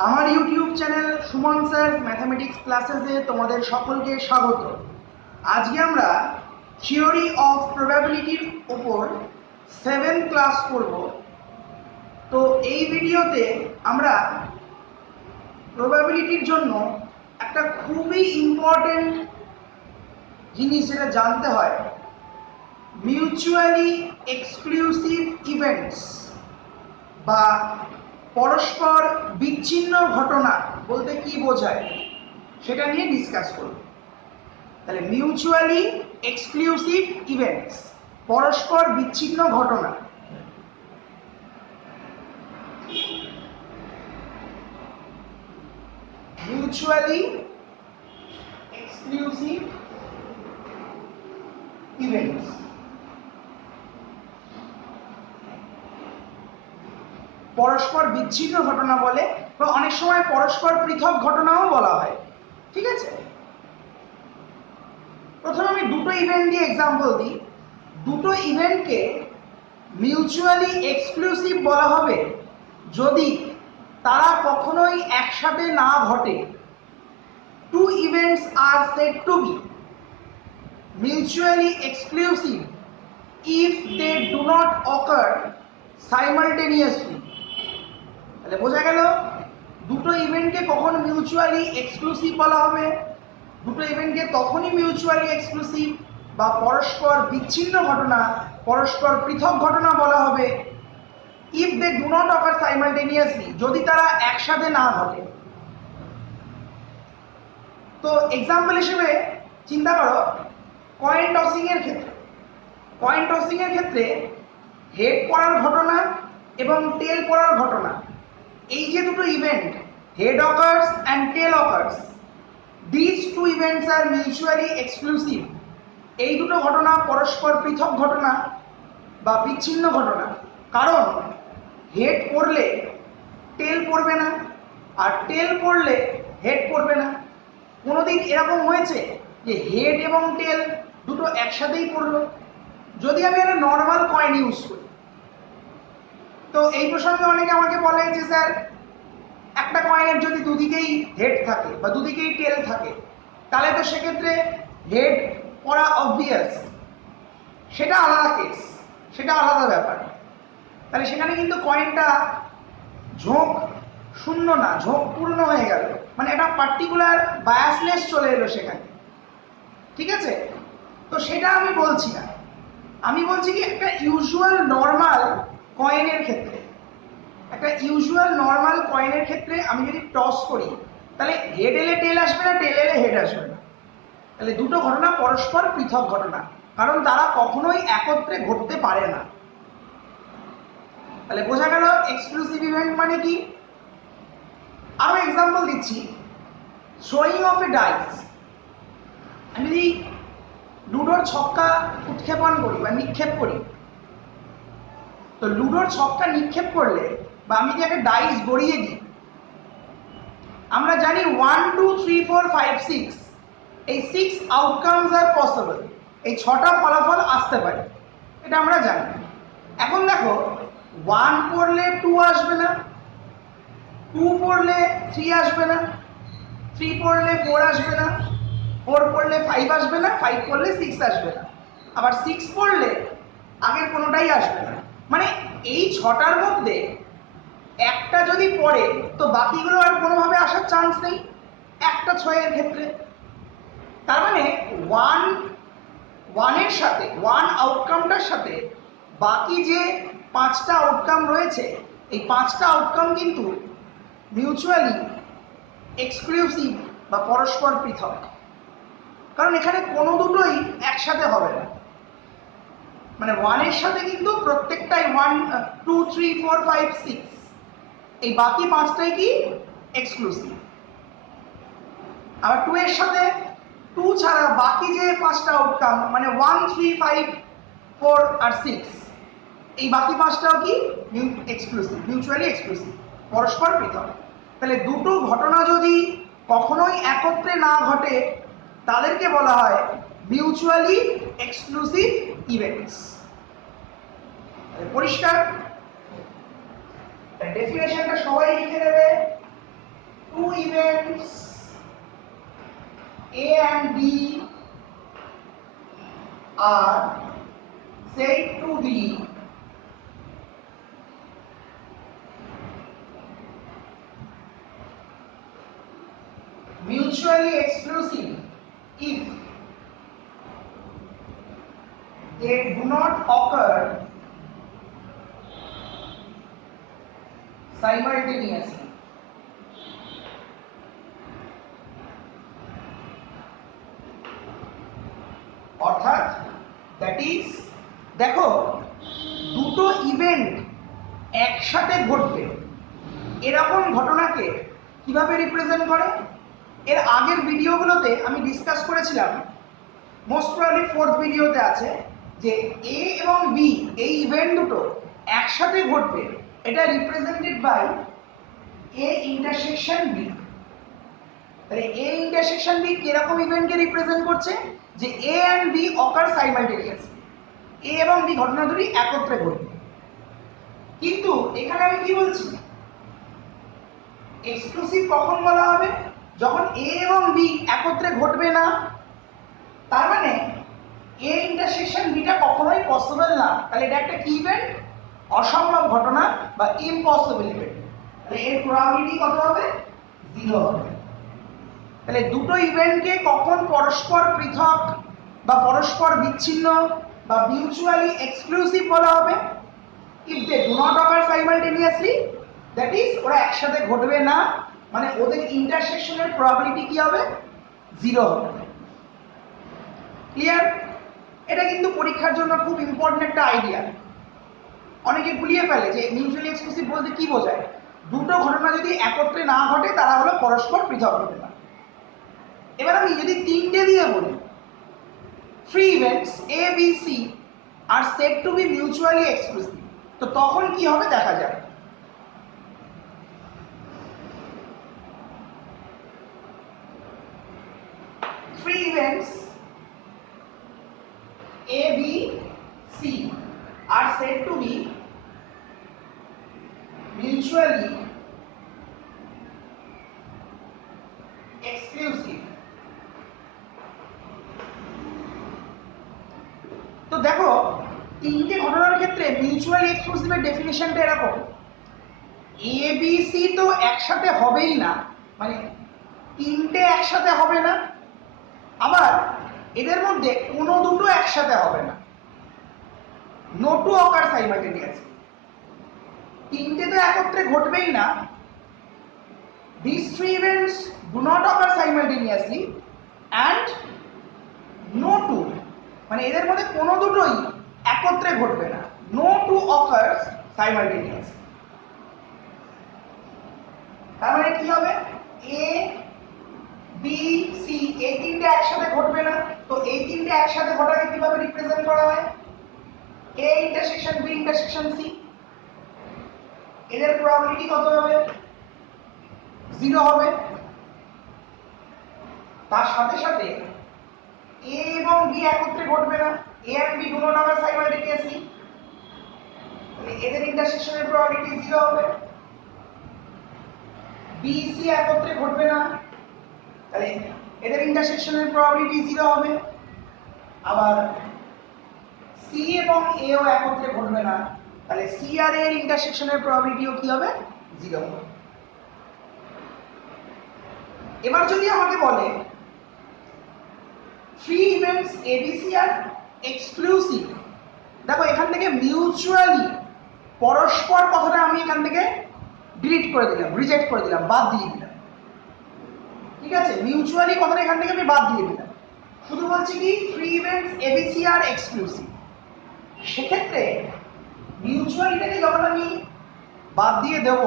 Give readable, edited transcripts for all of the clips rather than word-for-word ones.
আমার YouTube channel Suman sir mathematics ক্লাসেসে তোমাদের সকলকে স্বাগত। আজকে আমরা থিওরি অফ প্রবাবিলিটির উপর 7 ক্লাস করব। তো এই ভিডিওতে আমরা প্রবাবিলিটির জন্য একটা খুবই ইম্পর্টেন্ট জিনিস যেটা জানতে হয়, মিউচুয়ালি এক্সক্লুসিভ ইভেন্টস বা পরস্পর বিচ্ছিন্ন ঘটনা বলতে কি বোঝায় সেটা নিয়ে ডিসকাস করব। তাহলে মিউচুয়ালি এক্সক্লুসিভ ইভেন্টস, পরস্পর বিচ্ছিন্ন ঘটনা। মিউচুয়ালি এক্সক্লুসিভ ইভেন্টস, পরস্পর বিচ্ছিন্ন ঘটনা বলে, বা অনেক সময় পরস্পর পৃথক ঘটনাও বলা হয়। ঠিক আছে, প্রথমে আমি দুটো ইভেন্ট দিয়ে এক্সাম্পল দিই। দুটো ইভেন্টকে মিউচুয়ালি এক্সক্লুসিভ বলা হবে যদি তারা কখনোই একসাথে না ঘটে। Two events are said to be mutually exclusive if they do not occur simultaneously. তাহলে বোঝা গেল দুটো ইভেন্টকে কখন মিউচুয়ালি এক্সক্লুসিভ বলা হবে। দুটো ইভেন্টকে তখনই মিউচুয়ালি এক্সক্লুসিভ বা পরস্পর বিচ্ছিন্ন ঘটনা, পরস্পর পৃথক ঘটনা বলা হবে if they do not occur simultaneously, যদি তারা একসাথে না ঘটে। তো এক্সাম্পল হিসেবে চিন্তা করো কয়েন টসিং এর ক্ষেত্রে। কয়েন টসিং এর ক্ষেত্রে হেড পড়ার ঘটনা এবং টেল পড়ার ঘটনা, এই যে দুটো event, head occurs and tail occurs, this two events are mutually exclusive. এই দুটো ঘটনা পরস্পর পৃথক ঘটনা বা বিচ্ছিন্ন ঘটনা, কারণ হেড পড়লে টেল পড়বে না, আর টেল পড়লে হেড পড়বে না। কোনোদিন এরকম হয়েছে যে হেড এবং টেল দুটো একসাথেই পড়লো? যদি আমি একটা নর্মাল কয়েন ইউজ করি, তো এই প্রসঙ্গে অনেকে আমাকে বলে যে স্যার, একটা কয়েনের যদি দুদিকেই হেড থাকে বা দুদিকেই টেল থাকে, তাহলে তো সেক্ষেত্রে হেড পড়া অবভিয়াস। সেটা আলাদা কেস, সেটা আলাদা ব্যাপার। তাহলে সেখানে কিন্তু কয়েনটা ঝোঁক শূন্য না, ঝোঁক পূর্ণ হয়ে গেল, মানে একটা পার্টিকুলার বায়াসনেস চলে এলো সেখানে। ঠিক আছে, তো সেটা আমি বলছি না। আমি বলছি কি, একটা ইউজুয়াল নর্মাল কয়েনের ক্ষেত্রে, একটা ইউজুয়াল নর্মাল কয়েনের ক্ষেত্রে আমি যদি টস করি, তাহলে হেড এলে টেল আসবে না, টেল এলে হেড আসবে না। তাহলে দুটো ঘটনা পরস্পর পৃথক ঘটনা, কারণ তারা কখনোই একত্রে ঘটতে পারে না। তাহলে বোঝা গেল এক্সক্লুসিভ ইভেন্ট মানে কি। আরো এক্সাম্পল দিচ্ছি, থ্রোয়িং অফ এ ডাইস। আমি যদি লুডোর ছক্কা উৎক্ষেপণ করি বা নিক্ষেপ করি, তো লুডোর ছক্কা নিক্ষেপ করলে বা আমি যে একটা ডাইস গড়িয়ে দিই, আমরা জানি 1 2 3 4 5 6, এই 6 আউটকামস আর পসিবল, এই 6টা ফলাফল আসতে পারে, এটা আমরা জানি। এখন দেখো, 1 পড়লে 2 আসবে না, 2 পড়লে 3 আসবে না, 3 পড়লে 4 আসবে না, 4 পড়লে 5 আসবে না, 5 পড়লে 6 আসবে না, আবার 6 পড়লে আগের কোনোটাই আসবে না। মানে এই 6টার মধ্যে একটা যদি পড়ে, তো বাকিগুলো আর কোনোভাবে আসার চান্স নেই একটা 6-এর ক্ষেত্রে। তার মানে 1 এর সাথে, 1 আউটকামটার সাথে বাকি যে 5টা আউটকাম রয়েছে, এই 5টা আউটকাম কিন্তু মিউচুয়ালি এক্সক্লুসিভ বা পরস্পর পৃথক, কারণ এখানে কোনো দুটোই একসাথে হবে না। মানে 1 এর সাথে কিন্তু প্রত্যেকটাই 1 2 3 4 5 6, এই বাকি 5টাই কি এক্সক্লুসিভ। আবার 2 এর সাথে 2 ছাড়া বাকি যে 5টা আউটকাম, মানে 1 3 5 4 আর 6, এই বাকি 5টাও কি এক্সক্লুসিভ, মিউচুয়ালি এক্সক্লুসিভ, পরস্পর পৃথক। তাহলে দুটো ঘটনা যদি কখনোই একত্রে না ঘটে, তাদেরকে বলা হয় মিউচুয়ালি এক্সক্লুসিভ ইভেন্টস। পরিষ্কার? ডেফিনেশনটা সবাই লিখে নেবে। and B are said to be mutually exclusive if they do not occur simultaneously. অর্থাৎ দ্যাট ইজ, দেখো দুটো ইভেন্ট একসাথে ঘটবে এরকম ঘটনাকে কিভাবে রিপ্রেজেন্ট করে? এর আগের ভিডিওগুলোতে আমি ডিসকাস করেছিলাম, মোস্ট প্রবাবলি ফোর্থ ভিডিওতে আছে, যে এ এবং বি এই ইভেন্ট দুটো একসাথে ঘটবে, এটা represented by A intersection B. তাহলে এ ইন্টারসেকশন বি কিরকম ইভেন্টকে রিপ্রেজেন্ট করছে? যে A and B occur simultaneously, A এবং বি ঘটনা দুটি একত্রে ঘটবে। কিন্তু এখানে আমি কি বলছি, এক্সক্লুসিভ কখন বলা হবে? যখন এ এবং বি একত্রে ঘটবে না। তার মানে এ ইন্টারসেকশন বিটা কখনোই পসিবল না। তাহলে এটা একটা কি ইভেন্ট? অসম্ভব ঘটনা বা ইম্পসিবল ইভেন্ট। তাহলে এর প্রবাবিলিটি কত হবে? 0 হবে। তাহলে দুটো ইভেন্টকে কখন পরস্পর পৃথক বা পরস্পর বিচ্ছিন্ন বা মিউচুয়ালি এক্সক্লুসিভ বলা হবে? If they do not occur simultaneously, that is ওরা একসাথে ঘটবে না, মানে ওদের ইন্টারসেকশনের প্রবাবিলিটি কি হবে? 0 হবে। ক্লিয়ার? এটা কিন্তু পরীক্ষার জন্য খুব ইম্পর্টেন্ট একটা আইডিয়া। অনেকে গুলিয়ে ফেলে যে মিউচুয়ালি এক্সক্লুসিভ বলতে কি বোঝায়। দুটো ঘটনা যদি একত্রে না ঘটে তারা হলো পরস্পর পৃথক ঘটনা। এবার আমি যদি তিনটে দিয়ে বলি, three events A B C are said to be mutually exclusive, তো তখন কি হবে দেখা যাক। Three events A, B, C are said to be mutually exclusive. তো দেখো তিনটে ঘটনার ক্ষেত্রে মিউচুয়ালি এক্সক্লুসিভের ডেফিনিশনটা এরকম, এ বি সি তো একসাথে হবেই না, মানে তিনটে একসাথে হবে না, আবার এদের মধ্যে কোনো দুটো একসাথে হবে না, নো টু অকার সাইমালটেনিয়াসলি। তিনটে তো একত্রে ঘটবেই না। These three events do not occur simultaneously and no two, মানে এদের মধ্যে কোনো দুটোই একত্রে ঘটবে না, no two occurs simultaneously। তার মানে কি হবে? A, B, C এই তিনটে একসাথে ঘটবে না, তো এই তিনটে একসাথে ঘটাকে কিভাবে রিপ্রেজেন্ট করা হয়? A intersection B intersection C, এদের প্রবাবিলিটি কত হবে? 0 হবে। তার সাথে সাথে A এবং B একত্রে ঘটবে না, A and B do not occur simultaneously, তাহলে এদের ইন্টারসেকশনের প্রবাবিলিটি 0 হবে। B C একত্রে ঘটবে না, তাহলে এদের ইন্টারসেকশনের প্রবাবিলিটি 0 হবে। আবার C এবং A ও একত্রে ঘটবে না, তাহলে C আর A এর ইন্টারসেকশনের প্রবাবিলিটিও কি হবে? 0 হবে। এবার যদি আমাকে বলে থ্রি ইভেন্টস ABC আর এক্সক্লুসিভ, দেখো এখান থেকে মিউচুয়ালি পরস্পর কথাটা আমি এখান থেকে ডিলিট করে দিলাম, রিজেক্ট করে দিলাম, বাদ দিয়ে দিলাম। ঠিক আছে, মিউচুয়ালি কথাটা এখান থেকে আমি বাদ দিয়ে দিলাম, শুধু বলছি কি থ্রি ইভেন্টস ABC আর এক্সক্লুসিভ। সেক্ষেত্রে মিউচুয়ালিটাকে যখন আমি বাদ দিয়ে দেব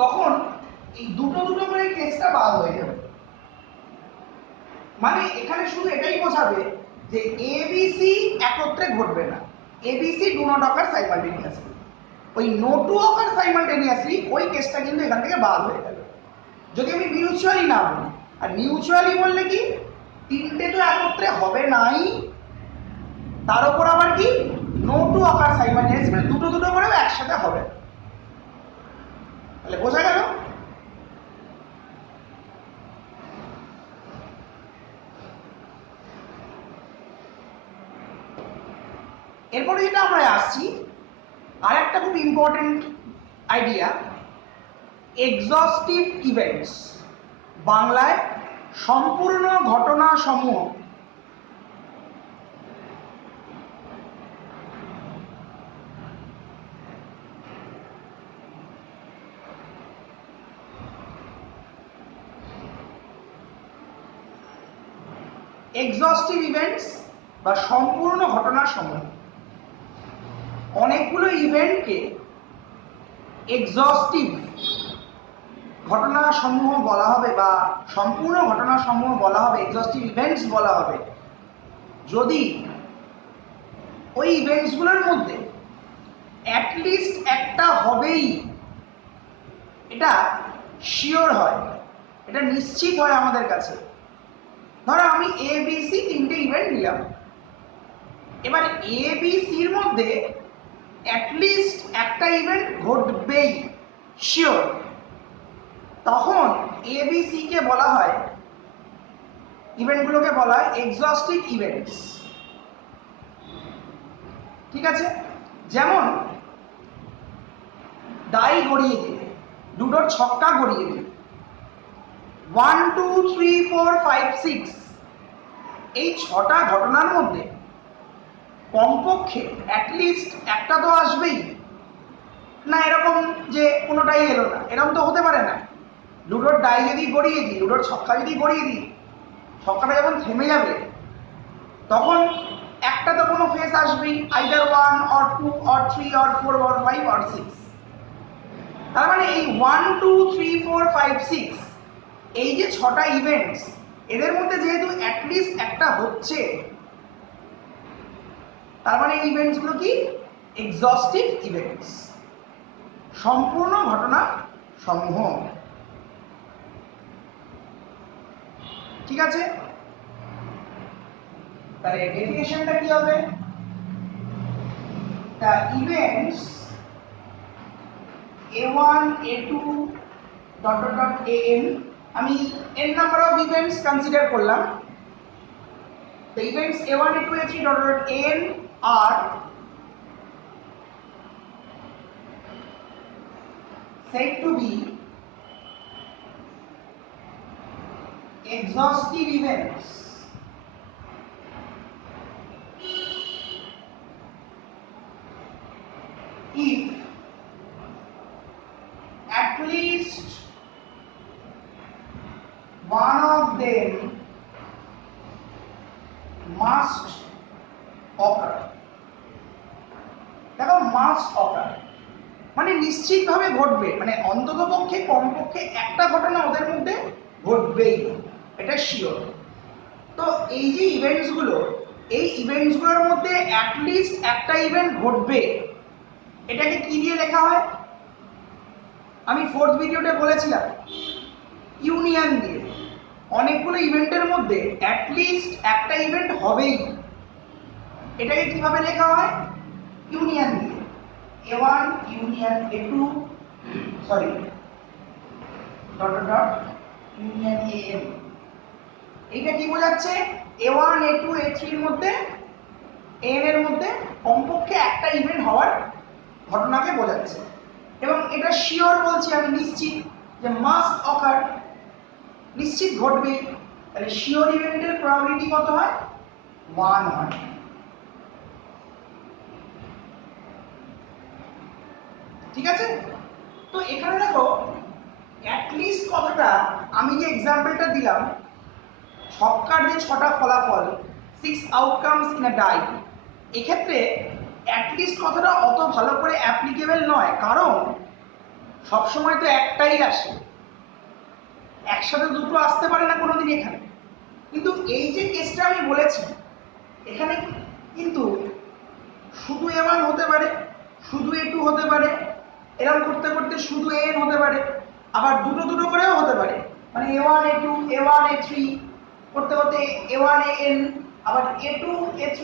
তখন এই দুটো দুটো করে কেসটা বাদ হয়ে যাবে। মানে এখানে শুধু এটাই বোঝাবে যে ABC একত্রে ঘটবে না, ABC do not occur simultaneously. ওই নো টু অকার সাইমালটেনিয়াসলি ওই কেসটা কিন্তু এখান থেকে বাদ হয়ে গেল যদি আমি মিউচুয়ালি না বলি। আর মিউচুয়ালি বললে কি তিনটে তো একত্রে হবে নাই, তার উপর আবার কি নো টু অকার সাইমালটেনিয়াসলি, মানে দুটো দুটো করেও একসাথে হবে। তাহলে বোঝা গেল? এরপরে যেটা আমরা আসছি আর একটা খুব ইম্পর্টেন্ট আইডিয়া, এক্সস্টিভ ইভেন্টস, বাংলায় সম্পূর্ণ ঘটনা সমূহ। এক্সস্টিভ ইভেন্টস বা সম্পূর্ণ ঘটনা সমূহ, অনেকগুলো ইভেন্টকে এক্সস্টিভ ঘটনা সমূহ বলা হবে বা সম্পূর্ণ ঘটনা সমূহ বলা হবে, এক্সস্টিভ ইভেন্টস বলা হবে যদি ওই ইভেন্টসগুলোর মধ্যে অ্যাটলিস্ট একটা হবেই, এটা শিওর হয়, এটা নিশ্চিত হয় আমাদের কাছে। ধরো আমি এ বি সি তিনটে ইভেন্ট নিলাম, এবার এ বি সির মধ্যে অ্যাটলিস্ট একটা ইভেন্ট ঘটবেই, শিওর, তখন এ বি সি কে বলা হয়, ইভেন্টগুলোকে বলা হয় এক্সস্টিভ ইভেন্টস। ঠিক আছে, যেমন ডাই গড়িয়ে দিলে, লুডোর ছক্কা গড়িয়ে দিলে, 1 2 3 4 5 6 এই 6টা ঘটনার মধ্যে কমপক্ষে অ্যাটলিস্ট একটা তো আসবেই না, এরকম যে কোনোটাই এলো না, এরকম তো হতে পারে না। লুডোর ডাই যদি গড়িয়ে দিই, লুডোর ছক্কা যদি গড়িয়ে দিই, ছক্কাটা যখন থেমে যাবে তখন একটা তো কোনো ফেস আসবেই, either 1 or 2 or 3 or 4 or 5 or 6। তার মানে এই 1 2 3 4 5 6 এই যে 6টা ইভেন্টস, এদের মধ্যে যেহেতু অ্যাটলিস্ট একটা হচ্ছে, তার মানে এই ইভেন্টসগুলো কি এক্সস্টিভ ইভেন্টস, সম্পূর্ণ ঘটনা সমূহ। ঠিক আছে, তাহলে ডেফিনেশনটা কি হবে? The events a1 a2 dot dot dot an, আমি n number of events consider করলাম। The events a1 a2 a3 dot dot an are said to be exhaustive events if at least one of them must occur। দেখো must অকার মানে নিশ্চিতভাবে ঘটবে, মানে অন্ততপক্ষে কমপক্ষে একটা ঘটনা ওদের মধ্যে ঘটবেই, এটা শিওর। তো এই যে ইভেন্টসগুলো, এই ইভেন্টসগুলোর মধ্যে অ্যাটলিস্ট একটা ইভেন্ট ঘটবে, এটাকে কি দিয়ে লেখা হয়? আমি ফোর্থ ভিডিওতে বলেছিলাম ইউনিয়ন দিয়ে। অনেকগুলো ইভেন্টের মধ্যে অ্যাটলিস্ট একটা ইভেন্ট হবেই, এটাকে কিভাবে লেখা হয়? ইউনিয়ন দিয়ে, a1 union a2 sorry dot dot dot union an। এইটা কি বোঝাচ্ছে? a1 a2 a3 এর মধ্যে, an এর মধ্যে কমপক্ষে একটা ইভেন্ট হওয়ার ঘটনাকে বোঝাচ্ছে। এবং এটা শিওর বলছি আমি, নিশ্চিত, যে মাস্ট অকার, নিশ্চিত ঘটবে। তাহলে শিওর ইভেন্টের প্রবাবিলিটি কত হয়? 1 হয়। ঠিক আছে, তো এখানে দেখো অ্যাটলিস্ট কথাটা, আমি যে এক্সাম্পলটা দিলাম, ছক্কার যে 6টা ফলাফল, 6 আউটকামস ইন আ ডাই, এক্ষেত্রে অ্যাটলিস্ট কথাটা অত ভালো করে অ্যাপ্লিকেবল নয়, কারণ সবসময় তো একটাই আসে, একসাথে দুটো আসতে পারে না কোনোদিন এখানে। কিন্তু এই যে কেসটা আমি বলেছি, এখানে কিন্তু শুধু a1 হতে পারে, শুধু a2 হতে পারে, এরকম করতে করতে শুধু an হতে পারে, আবার দুটো দুটো করেও হতে পারে, মানে a1 a2 a1 a3 করতে করতে a1 an, আবার a2 a3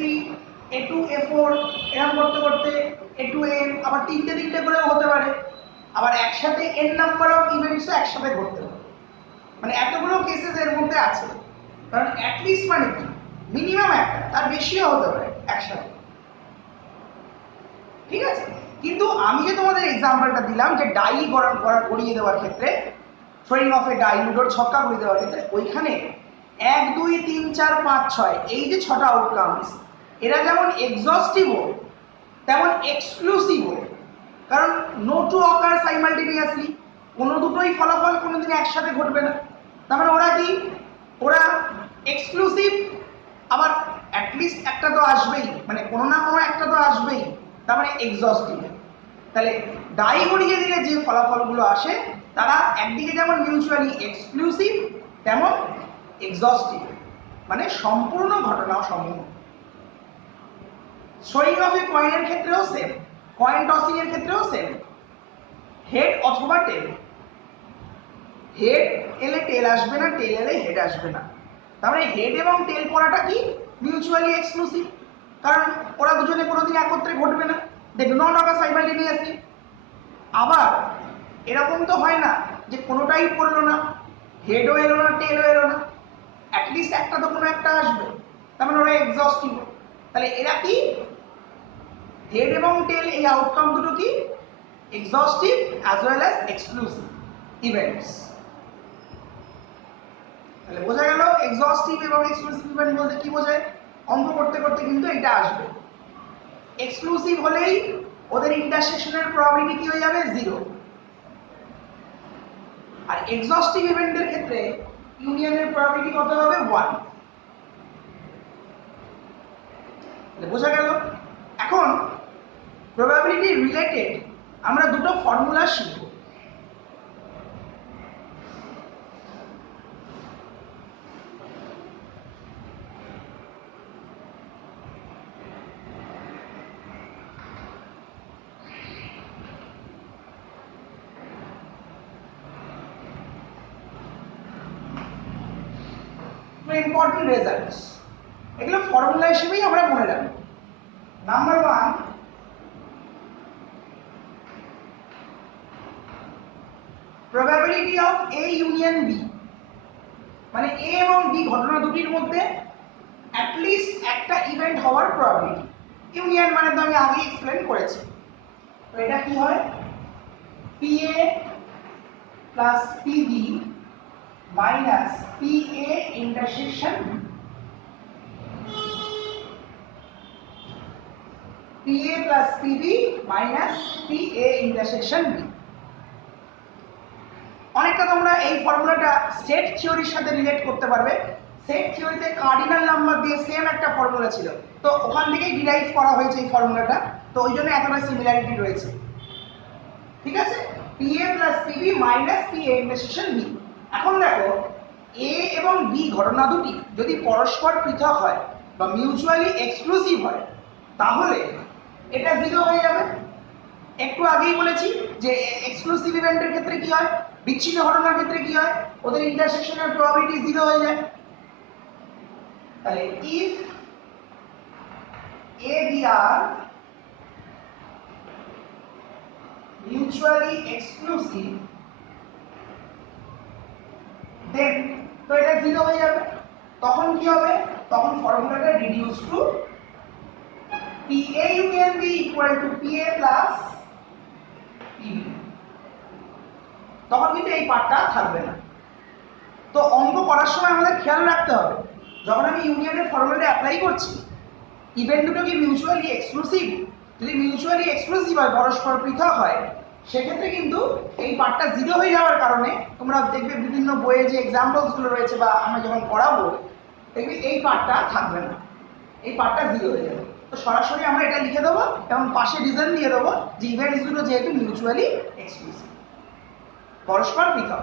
a2 a4 এরকম করতে করতে a2 an, আবার তিনটে তিনটে করেও হতে পারে, আবার একসাথে n নাম্বার অফ ইভেন্টসও একসাথে ঘটতে পারে। মানে এতগুলো কেসেস এর মধ্যে আছে, কারণ অ্যাটলিস্ট মানে কি মিনিমাম একটা, তার বেশিও হতে পারে একসাথে। ঠিক আছে। কিন্তু আমি যে তোমাদের এক্সাম্পলটা দিলাম যে ডাই গড়িয়ে দেওয়ার ক্ষেত্রে, থ্রোয়িং অফ এ ডাই, লুডোর ছক্কা গড়িয়ে দেওয়ার ক্ষেত্রে, ওইখানে 1 2 3 4 5 6 এই যে 6টা আউটকামস, এরা যেমন এক্সস্টিভও তেমন এক্সক্লুসিভও। কারণ নো টু অকার সাইমালটেনিয়াসলি, কোনো দুটোই ফলাফল কোনোদিন একসাথে ঘটবে না। তার মানে ওরা কি, ওরা এক্সক্লুসিভ, আবার অ্যাটলিস্ট একটা তো আসবেই, মানে কোনো না কোনো একটা তো আসবেই, তার মানে এক্সস্টিভ। তাহলে ডাই গড়িয়ে দিলে যে ফলাফলগুলো আসে তারা একদিকে যেমন মিউচুয়ালি এক্সক্লুসিভ তেমন এক্সস্টিভ, মানে সম্পূর্ণ ঘটনা সমূহ। থ্রোয়িং অফ এ কয়েনের ক্ষেত্রেও সেম, কয়েন টসিং এর ক্ষেত্রেও সেম, হেড অথবা টেল। হেড এলে টেল আসবে না, টেল এলে হেড আসবে না। তার মানে হেড এবং টেল পড়াটা কি মিউচুয়ালি এক্সক্লুসিভ, কারণ ওরা দুজনে কোনোদিন একত্রে ঘটবে না, দেখবে নট অকার সাইমালটেনিয়াসলি। আবার এরকম তো হয় না যে কোনোটাই পড়লো না, হেডও এলো না টেলও এলো না, অ্যাটলিস্ট একটা তো কোনো একটা আসবে, তার মানে ওরা এক্সস্টিভ। তাহলে এরা কি, হেড এবং টেল এই আউটকাম দুটো কি এক্সস্টিভ as well as exclusive events. তাহলে বোঝা গেল এক্সস্টিভ এবং এক্সক্লুসিভ ইভেন্ট বলতে কি বোঝায়। অঙ্ক করতে করতে কিন্তু এটা আসবে। এক্সক্লুসিভ হলেই ওদের ইন্টারসেকশনের প্রবাবিলিটি কি হয়ে যাবে, 0। আর এক্সস্টিভ ইভেন্টের ক্ষেত্রে ইউনিয়নের প্রবাবিলিটি কত হবে, 1। বোঝা গেল। এখন প্রবাবিলিটি রিলেটেড আমরা দুটো ফর্মুলা শিখব। ইম্পর্টেন্ট রেজাল্টস, এগুলো ফর্মুলা হিসেবেই আমরা মনে রাখবো। Number 1, probability of A union B, মানে এ এবং বি ঘটনা দুটির মধ্যে অ্যাটলিস্ট একটা ইভেন্ট হওয়ার প্রবাবিলিটি। ইউনিয়ন মানে তো আমি আগে এক্সপ্লেন করেছি। তো এটা কি হয়, P A plus P B minus P A intersection B, P A plus P B minus P A intersection B. অনেকটা তোমরা এই ফর্মুলাটা সেট থিওরির সাথে রিলেট করতে পারবে। সেট থিওরিতে কার্ডিনাল নাম্বার দিয়ে সেম একটা ফর্মুলা ছিল, তো ওখান থেকেই ডিরাইভ করা হয়েছে এই ফর্মুলাটা, তো ওই জন্য এতটা সিমিলারিটি রয়েছে। ঠিক আছে, P A plus P B minus P A intersection B. এখন দেখো এ এবং বি ঘটনা দুটি যদি পরস্পর পৃথক হয় বা মিউচুয়ালি এক্সক্লুসিভ হয়, তাহলে এটা 0 হয়ে যাবে। একটু আগেই বলেছি যে এক্সক্লুসিভ ইভেন্টের ক্ষেত্রে কি হয়, বিচ্ছিন্ন ঘটনার ক্ষেত্রে কি হয়, ওদের ইন্টারসেকশনের প্রবাবিলিটি 0 হয়ে যায়। তাহলে if A B are mutually exclusive, then তো এটা 0 হয়ে যাবে। তখন কি হবে, তখন ফর্মুলাটা reduce to P A union B equal to P A plus P B. তখন কিন্তু এই পার্টটা থাকবে না। তো অঙ্ক করার সময় আমাদের খেয়াল রাখতে হবে, যখন আমি ইউনিয়নের ফর্মুলাটা অ্যাপ্লাই করছি, ইভেন্ট দুটো কি মিউচুয়ালি এক্সক্লুসিভ। যদি মিউচুয়ালি এক্সক্লুসিভ হয়, পরস্পর পৃথক হয়, সেক্ষেত্রে কিন্তু এই পার্টটা 0 হয়ে যাওয়ার কারণে তোমরা দেখবে বিভিন্ন বইয়ে যে এক্সাম্পলস গুলো রয়েছে বা আমরা যখন পড়াবো দেখবে এই পার্টটা থাকবে না, এই পার্টটা 0 হয়ে যাবে। তো সরাসরি আমরা এটা লিখে দেবো এবং পাশে রিজন দিয়ে দেবো যে ইভেন্টস দুটো যেহেতু মিউচুয়ালি এক্সক্লুসিভ, পরস্পর পৃথক।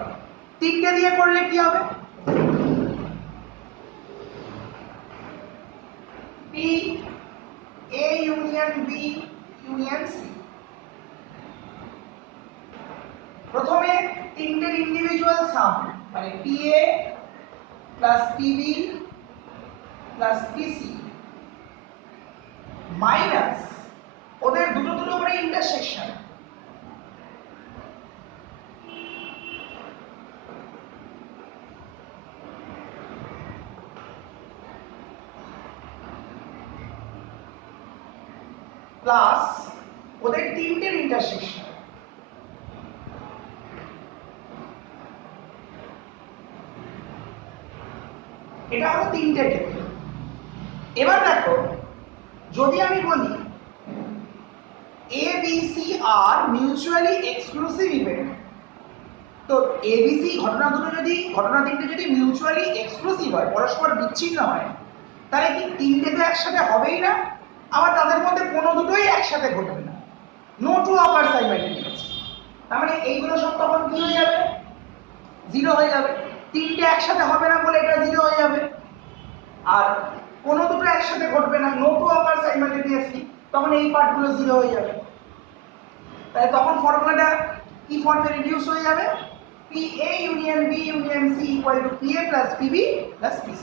3টে দিয়ে করলে কি হবে, P A union B union C. প্রথমে 3টের ইন্ডিভিজুয়াল সাম, মানে P A plus P B plus P C minus ওদের দুটো দুটো করে ইন্টারসেকশন, প্লাস ওদের তিনটের ইন্টারসেকশন। এটা হলো তিনটের ক্ষেত্রে। এবার দেখো, যদি আমি বলি এ বি সি আর মিউচুয়ালি এক্সক্লুসিভ ইভেন্ট, তো এবিসি ঘটনা তিনটে যদি মিউচুয়ালি এক্সক্লুসিভ হয়, পরস্পর বিচ্ছিন্ন হয়, তাহলে কি তিনটে তো একসাথে হবেই না, আবার তাদের মধ্যে কোনো দুটোই একসাথে ঘটবে না। No two occur simultaneously. তার মানে এইগুলো সব তখন কি হয়ে যাবে? জিরো হয়ে যাবে। তিনটে একসাথে হবে না বলে এটা জিরো হয়ে যাবে, আর কোনো দুটো একসাথে ঘটবে না, নো টু অকার সাইমালটেনিয়াসলি, তখন এই পার্টগুলো জিরো হয়ে যাবে। তাই তখন ফর্মুলাটা কি ফর্মে রিডিউস হয়ে যাবে? PA union B union C equal to PA plus PB plus PC।